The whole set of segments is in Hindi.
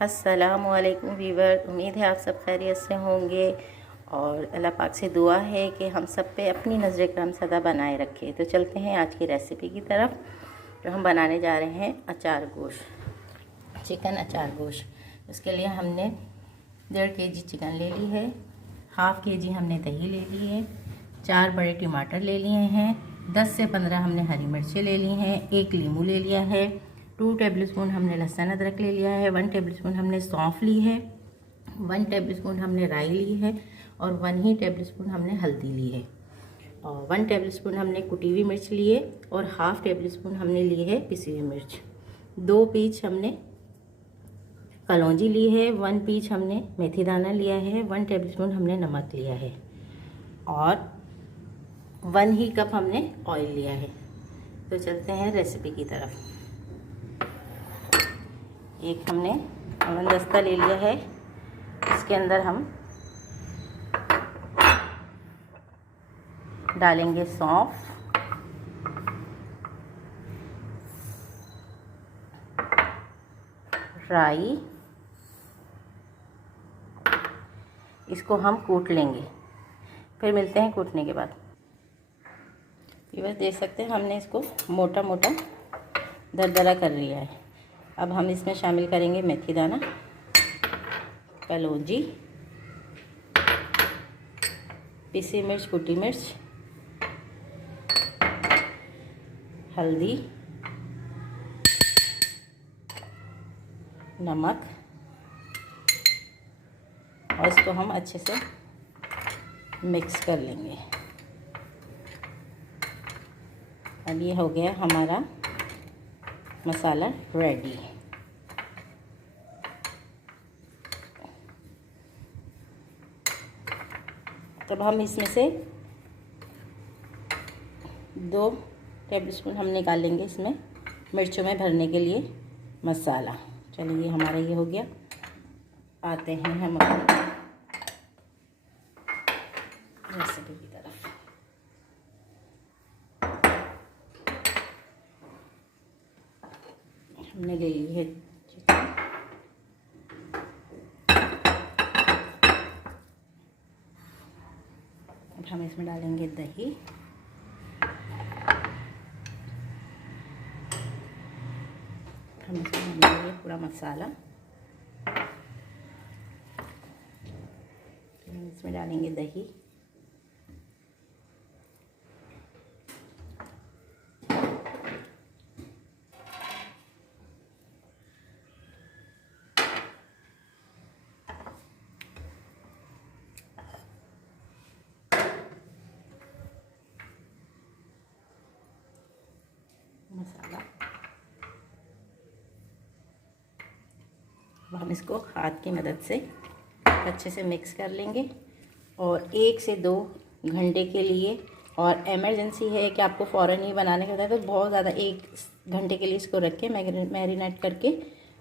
अस्सलामु अलैकुम वीवर, उम्मीद है आप सब खैरियत से होंगे और अल्लाह पाक से दुआ है कि हम सब पे अपनी नज़र करम सदा बनाए रखे। तो चलते हैं आज की रेसिपी की तरफ। जो हम बनाने जा रहे हैं अचार गोश्त, चिकन अचार गोश्त। उसके लिए हमने 1.5 kg चिकन ले ली है, 1/2 kg हमने दही ले ली है, 4 बड़े टमाटर ले लिए हैं, 10 से 15 हमने हरी मिर्चें ले ली हैं, 1 नींबू ले लिया है, 2 टेबलस्पून हमने लहसुन अदरक ले लिया है, 1 टेबलस्पून हमने सौंफ ली है, 1 टेबलस्पून हमने राई ली है और 1 ही टेबलस्पून हमने हल्दी ली है और 1 टेबलस्पून हमने कुटी हुई मिर्च ली है और 1/2 टेबलस्पून हमने ली है पिसी हुई मिर्च। 2 पीस हमने कलौंजी ली है, 1 पीस हमने मेथी दाना लिया है, 1 टेबलस्पून हमने नमक लिया है और 1 ही कप हमने ऑयल लिया है। तो चलते हैं रेसिपी की तरफ। एक हमने अमन दस्ता ले लिया है, इसके अंदर हम डालेंगे सौंफ, राई, इसको हम कूट लेंगे, फिर मिलते हैं कूटने के बाद। ये बस देख सकते हैं हमने इसको मोटा मोटा दरदरा कर लिया है। अब हम इसमें शामिल करेंगे मेथी दाना, कलौंजी, पिसी मिर्च, कुटी मिर्च, हल्दी, नमक और इसको हम अच्छे से मिक्स कर लेंगे। अब ये हो गया हमारा मसाला रेडी। तब हम इसमें से 2 टेबलस्पून हम निकाल लेंगे इसमें मिर्चों में भरने के लिए मसाला। चलिए हमारा ये हो गया। आते हैं हम अपनी रेसिपी की तरफ। हमने ले ली है चिकन, अब हम इसमें डालेंगे दही, हम इसमें डालेंगे पूरा मसाला, हम इसमें डालेंगे दही, मसाला। अब हम इसको हाथ की मदद से अच्छे से मिक्स कर लेंगे और 1 से 2 घंटे के लिए, और इमरजेंसी है कि आपको फ़ौरन ही बनाने का होता है तो बहुत ज़्यादा 1 घंटे के लिए इसको रख के मैरिनेट करके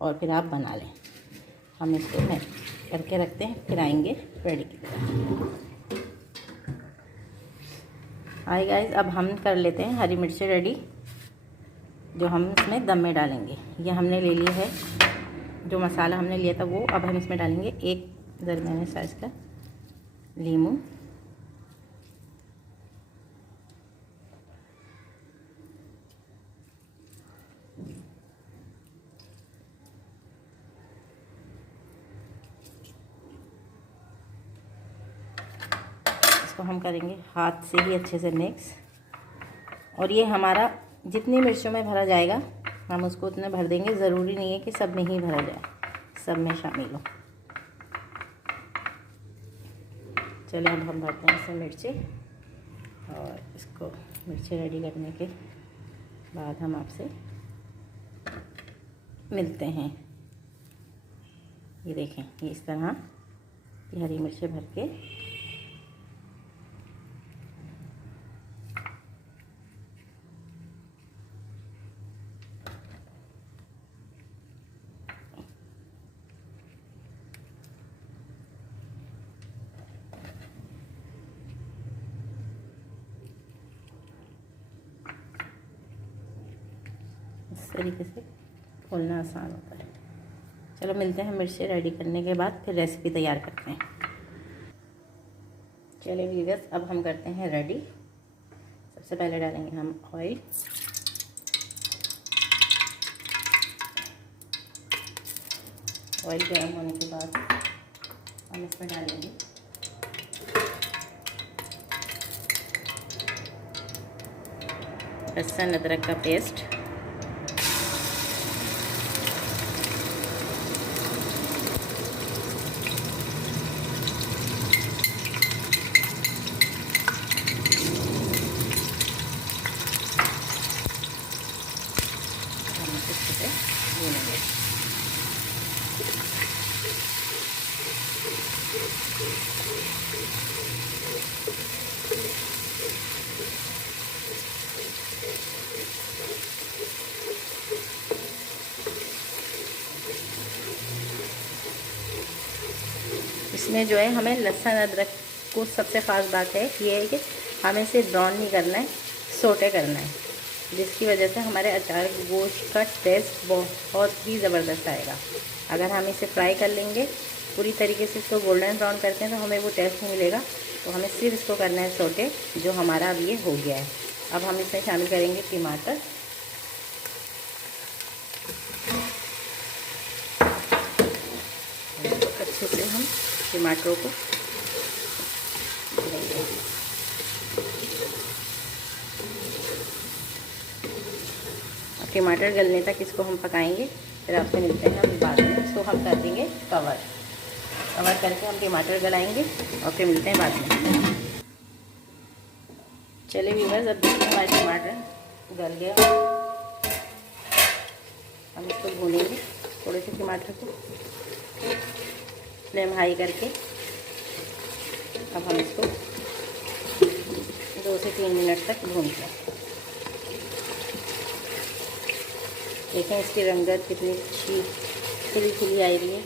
और फिर आप बना लें। हम इसको करके रखते हैं, फिर आएंगे रेडी की तरफ। हाय गाइस, अब हम कर लेते हैं हरी मिर्चें रेडी, जो हम इसमें दम में डालेंगे। ये हमने ले लिया है, जो मसाला हमने लिया था वो। अब हम इसमें डालेंगे 1 दरमियाने साइज़ का नींबू, इसको हम करेंगे हाथ से ही अच्छे से मिक्स। और ये हमारा जितनी मिर्चों में भरा जाएगा हम उसको उतने भर देंगे, ज़रूरी नहीं है कि सब में ही भरा जाए, सब में शामिल हो। चलिए अब हम भरते हैं इसमें मिर्चें और इसको मिर्चें रेडी करने के बाद हम आपसे मिलते हैं। ये देखें, ये इस तरह ये हरी मिर्चें भर के इस तरीके से खोलना आसान होता है। चलो मिलते हैं मिर्ची रेडी करने के बाद, फिर रेसिपी तैयार करते हैं। चलिए व्यूअर्स, अब हम करते हैं रेडी। सबसे पहले डालेंगे हम ऑयल। ऑयल गर्म होने के बाद हम इसमें डालेंगे लहसुन अदरक का पेस्ट, इसमें जो है हमें लहसुन अदरक को सबसे ख़ास बात है ये है कि हमें इसे ब्राउन नहीं करना है, सोटे करना है, जिसकी वजह से हमारे अचार गोश्त का टेस्ट बहुत ही ज़बरदस्त आएगा। अगर हम इसे फ्राई कर लेंगे पूरी तरीके से, इसको गोल्डन ब्राउन करते हैं तो हमें वो टेस्ट नहीं मिलेगा। तो हमें सिर्फ इसको करना है सोटे, जो हमारा अब ये हो गया है। अब हम इसमें शामिल करेंगे टमाटर, अच्छे से हम टमाटरों को डालेंगे। टमाटर गलने तक इसको हम पकाएंगे, फिर आपसे मिलते हैं हम बाद में। इसको हम कर देंगे कवर करके हम टमाटर गलाएंगे और फिर मिलते हैं बाद में। चलिए व्यूअर्स, अब देखिए हमारे टमाटर गल गया, हम इसको भूनेंगे थोड़े से टमाटर को, फ्लेम हाई करके। अब हम इसको 2 से 3 मिनट तक भूनते हैं। देखें इसकी रंगत कितनी अच्छी खिली खिली आई रही है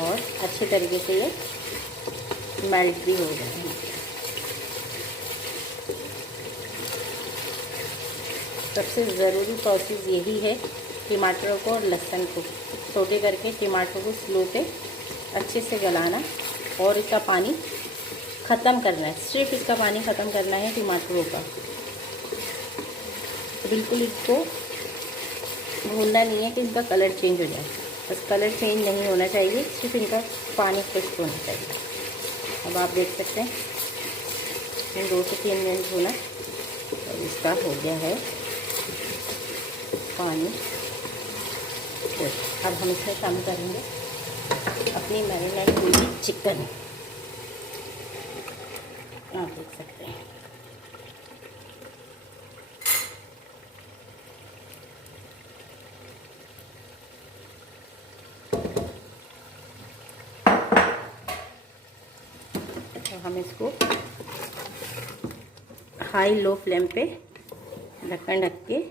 और अच्छे तरीके से ये मेल्ट भी हो गए हैं। सबसे ज़रूरी प्रोसेस यही है, टमाटरों को और लहसुन को सोटे करके टमाटर को स्लो पे अच्छे से गलाना और इसका पानी ख़त्म करना है। सिर्फ इसका पानी ख़त्म करना है टमाटरों का, बिल्कुल इसको भूनना नहीं है कि इनका कलर चेंज हो जाए। बस कलर चेंज नहीं होना चाहिए, सिर्फ इनका पानी खुश्क होना चाहिए। अब आप देख सकते हैं 2 से 3 मिनट भूना और इसका हो गया है पानी। अब हम इसमें शामिल करेंगे अपनी मैरिनेट हुई चिकन। आप देख सकते हैं तो हम इसको हाई लो फ्लेम पे ढक्कन ढक के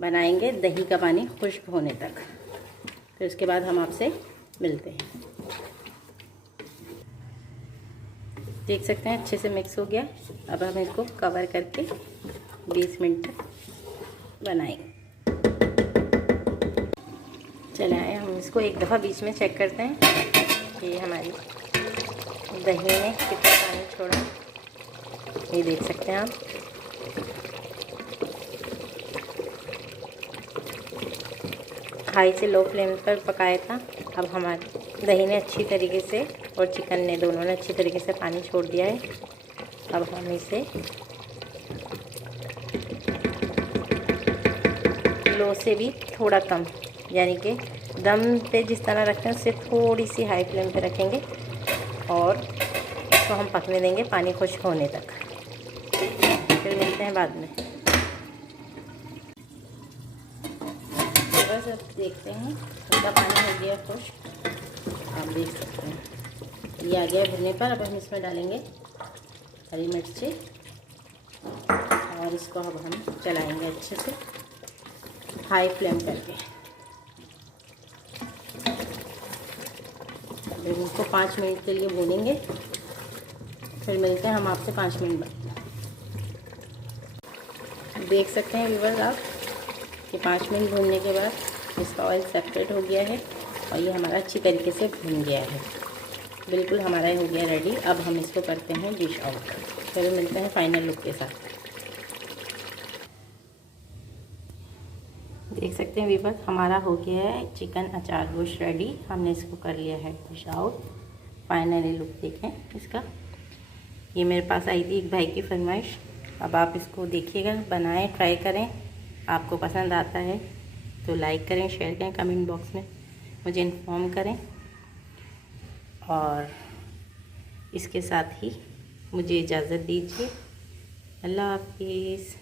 बनाएंगे दही का पानी खुश्क होने तक। फिर उसके बाद हम आपसे मिलते हैं। देख सकते हैं अच्छे से मिक्स हो गया। अब हम इसको कवर करके 20 मिनट तक बनाएंगे। चले आए, हम इसको एक दफ़ा बीच में चेक करते हैं कि हमारी दही ने कितना पानी छोड़ा। ये देख सकते हैं आप, हाई से लो फ्लेम पर पकाया था। अब हमारी दही ने अच्छी तरीके से और चिकन ने, दोनों ने अच्छी तरीके से पानी छोड़ दिया है। अब हम इसे लो से भी थोड़ा कम, यानी कि दम पे जिस तरह रखते हैं उससे थोड़ी सी हाई फ्लेम पे रखेंगे और इसको हम पकने देंगे पानी खुश्क होने तक। फिर मिलते हैं बाद में। बस अब देखते हैं थोड़ा पानी हो गया खुश्क, आप देख सकते हैं ये आ गया भुनने पर। अब हम इसमें डालेंगे हरी मिर्ची और इसको अब हम चलाएंगे अच्छे से हाई फ्लेम करके। इसको 5 मिनट के लिए भूनेंगे, फिर मिलते हैं हम आपसे 5 मिनट बाद। देख सकते हैं व्यूअर्स आप कि 5 मिनट भूनने के बाद इसका ऑयल सेपरेट हो गया है और ये हमारा अच्छी तरीके से भुन गया है। बिल्कुल हमारा हो गया रेडी। अब हम इसको करते हैं डिश आउट। चलो मिलते हैं फाइनल लुक के साथ। देख सकते हैं व्यूअर्स, हमारा हो गया है चिकन अचार गोश्त रेडी। हमने इसको कर लिया है डिश आउट। फाइनली लुक देखें इसका। ये मेरे पास आई थी एक भाई की फरमाइश। अब आप इसको देखिएगा, बनाएं, ट्राई करें। आपको पसंद आता है तो लाइक करें, शेयर करें, कमेंट बॉक्स में मुझे इन्फॉर्म करें। और इसके साथ ही मुझे इजाज़त दीजिए। अल्लाह हाफिज़।